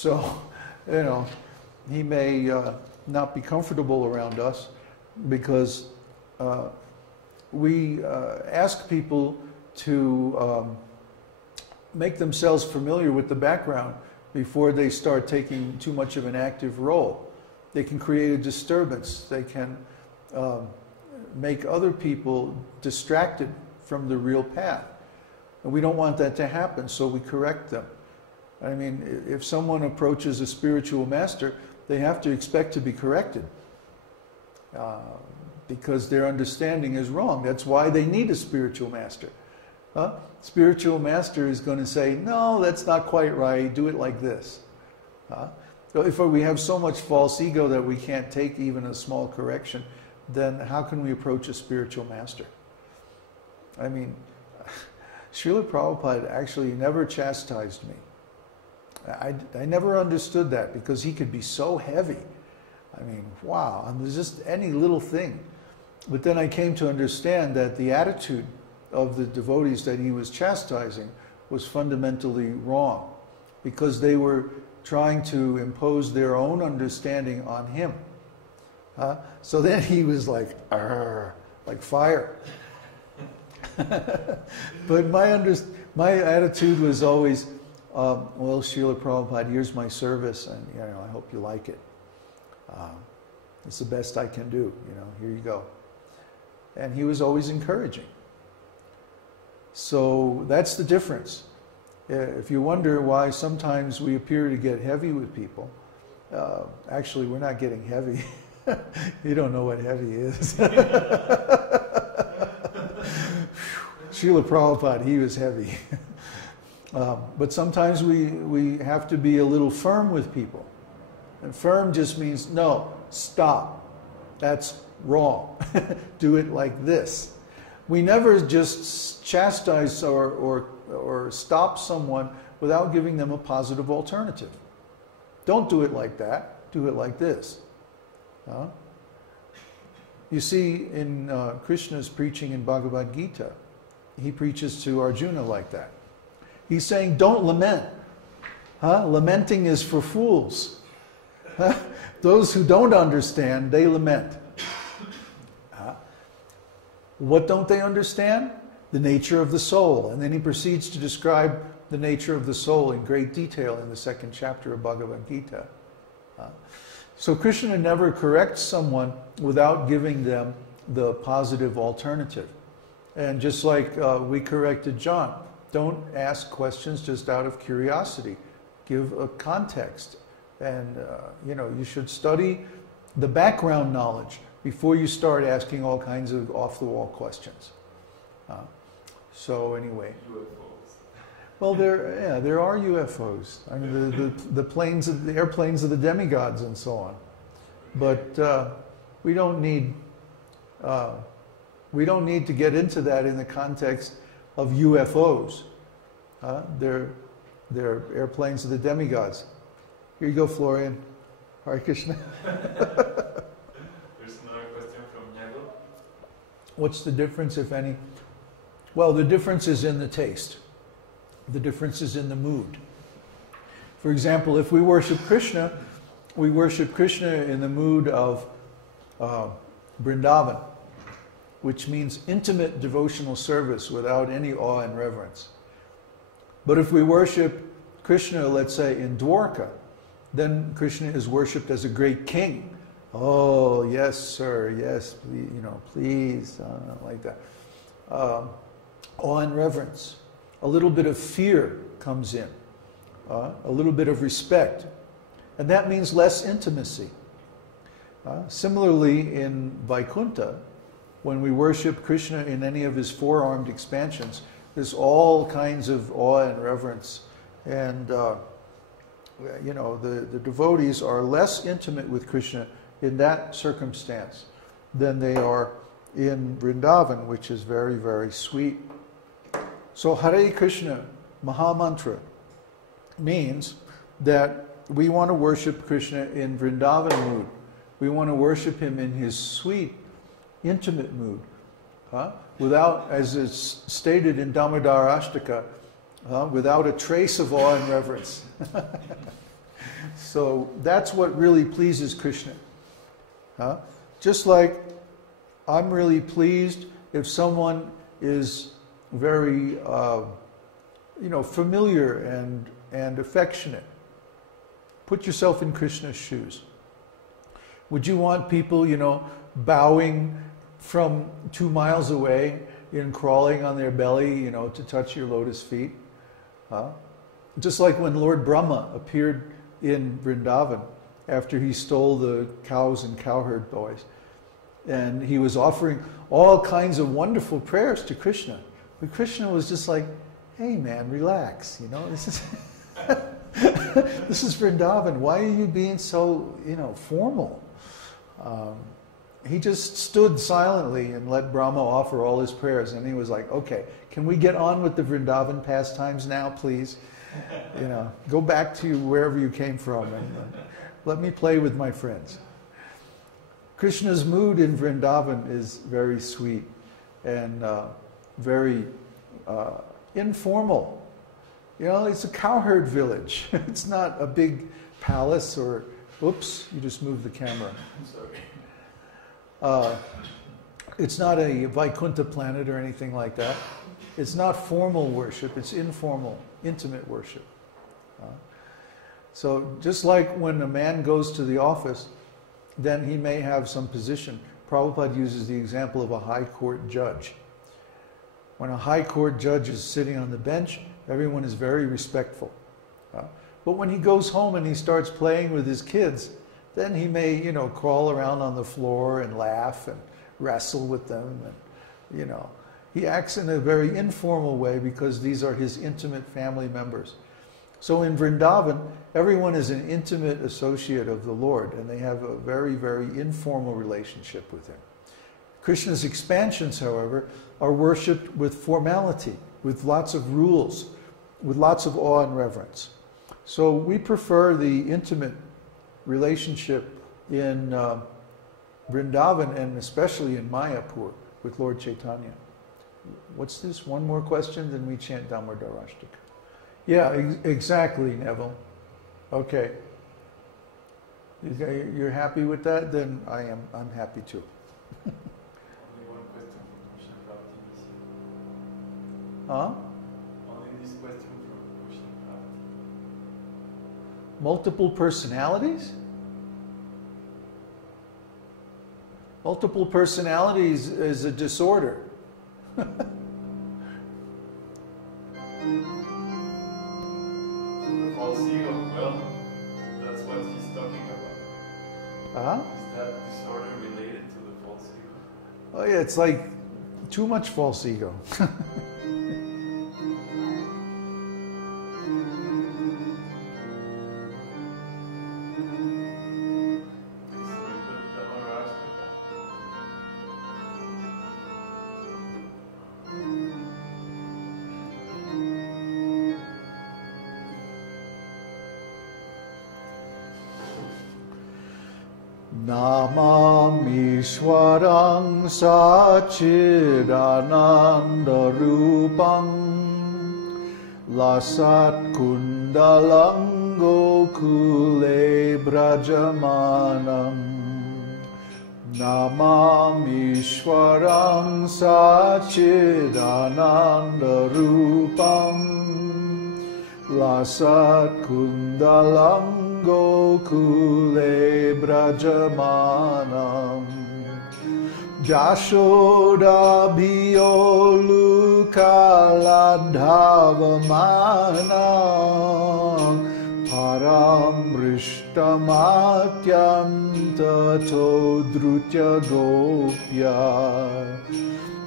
So, you know, he may not be comfortable around us because we ask people to make themselves familiar with the background before they start taking too much of an active role. They can create a disturbance. They can make other people distracted from the real path. And we don't want that to happen, so we correct them. I mean, if someone approaches a spiritual master, they have to expect to be corrected because their understanding is wrong. That's why they need a spiritual master. Spiritual master is going to say, no, that's not quite right, do it like this. So if we have so much false ego that we can't take even a small correction, then how can we approach a spiritual master? I mean, Srila Prabhupada actually never chastised me. I never understood that because he could be so heavy. I mean, wow, and there's just any little thing. But then I came to understand that the attitude of the devotees that he was chastising was fundamentally wrong because they were trying to impose their own understanding on him. So then he was like, arr, like fire. But my attitude was always, well, Srila Prabhupada, here's my service, and you know, I hope you like it. It's the best I can do, you know, here you go. And he was always encouraging. So that's the difference. If you wonder why sometimes we appear to get heavy with people, actually we're not getting heavy. You don't know what heavy is. Srila Prabhupada, he was heavy. But sometimes we have to be a little firm with people. And firm just means, no, stop. That's wrong. Do it like this. We never just chastise or stop someone without giving them a positive alternative. Don't do it like that. Do it like this. You see, in Krishna's preaching in Bhagavad Gita, he preaches to Arjuna like that. He's saying, don't lament. Lamenting is for fools. Those who don't understand, they lament. What don't they understand? The nature of the soul. And then he proceeds to describe the nature of the soul in great detail in the 2nd chapter of Bhagavad Gita. So Krishna never corrects someone without giving them the positive alternative. And just like we corrected John, don't ask questions just out of curiosity. Give a context. And, you know, you should study the background knowledge before you start asking all kinds of off-the-wall questions. So anyway. UFOs. Well, there are UFOs. I mean, the airplanes of the demigods and so on. But we don't need to get into that in the context of UFOs. They're airplanes of the demigods. Here you go, Florian. Hare Krishna. There's another question from Diego. What's the difference, if any? Well, the difference is in the taste. The difference is in the mood. For example, if we worship Krishna in the mood of Vrindavan, which means intimate devotional service without any awe and reverence. But if we worship Krishna, let's say, in Dwarka, then Krishna is worshipped as a great king. Oh, yes, sir, yes, please, you know, please, like that. Awe and reverence. A little bit of fear comes in. A little bit of respect. And that means less intimacy. Similarly, in Vaikuntha, when we worship Krishna in any of his four-armed expansions, there's all kinds of awe and reverence. And, you know, the devotees are less intimate with Krishna in that circumstance than they are in Vrindavan, which is very, very sweet. So Hare Krishna Mahamantra means that we want to worship Krishna in Vrindavan mood. We want to worship him in his sweet, intimate mood. Without, as it's stated in Damodara Ashtaka, without a trace of awe and reverence. So that's what really pleases Krishna. Just like I'm really pleased if someone is very, familiar and affectionate. Put yourself in Krishna's shoes. Would you want people, bowing from 2 miles away and crawling on their belly, to touch your lotus feet? Just like when Lord Brahma appeared in Vrindavan after he stole the cows and cowherd boys. And he was offering all kinds of wonderful prayers to Krishna. But Krishna was just like, hey man, relax, this is this is Vrindavan. Why are you being so, formal? He just stood silently and let Brahma offer all his prayers. And he was like, okay, can we get on with the Vrindavan pastimes now, please? Go back to wherever you came from and let me play with my friends. Krishna's mood in Vrindavan is very sweet and very informal. It's a cowherd village. It's not a big palace or, oops, you just moved the camera. Sorry. It's not a Vaikuntha planet or anything like that. It's not formal worship, it's informal, intimate worship. So just like when a man goes to the office, then he may have some position. Prabhupada uses the example of a high court judge. When a high court judge is sitting on the bench, everyone is very respectful. But when he goes home and he starts playing with his kids, then he may, crawl around on the floor and laugh and wrestle with them. And, he acts in a very informal way because these are his intimate family members. So in Vrindavan, everyone is an intimate associate of the Lord, and they have a very, very informal relationship with him. Krishna's expansions, however, are worshipped with formality, with lots of rules, with lots of awe and reverence. So we prefer the intimate relationship in Vrindavan and especially in Mayapur with Lord Chaitanya. What's this? One more question, then we chant Damodarashtak. Yeah, exactly, Neville. Okay. You're happy with that? Then I'm happy too. Only one question from Krishna Prabhupada. Huh? Only this question from Krishna Prabhupada. Multiple personalities? Multiple personalities is a disorder. False ego, well, that's what he's talking about. Huh? Is that disorder related to the false ego? Oh yeah, it's like too much false ego. Namamishwarang Sachidananda Rupang Lasat Kundalang Gokule Brajamanam Namamishwarang Sachidananda Rupang Lasat Kundalang Gokule Brajamanam Jashoda Biyolu Kaladhavamana Paramrishtamathyam Tato Drutya Gopya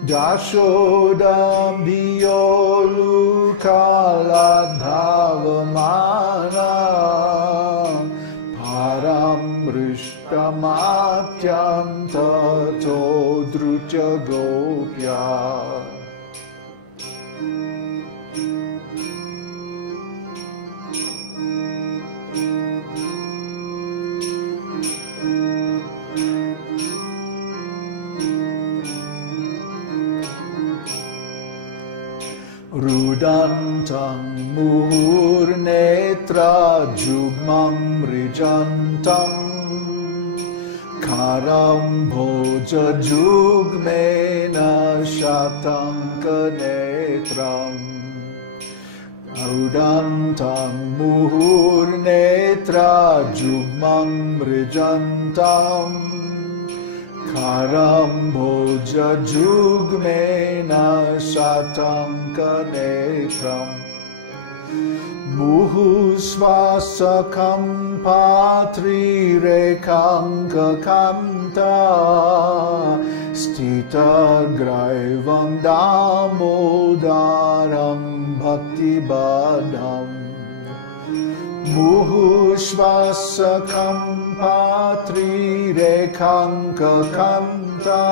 Jashoda Biyolu Kaladhavamana Paramrishtamathyam Tato Drutya Gopya. Udantam muhurnetra jugmam rijantam karam bhoja jugmena shatanka netram. Udantam muhurnetra jugmam rijantam karam bhoja jugmena shatanka netram. Muhusvasakam patri rekanka kanta stita graivam damodaram bhakti badam. Muhusvasakam patri rekanka kanta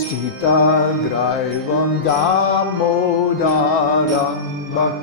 stita graivam damodaram bhakti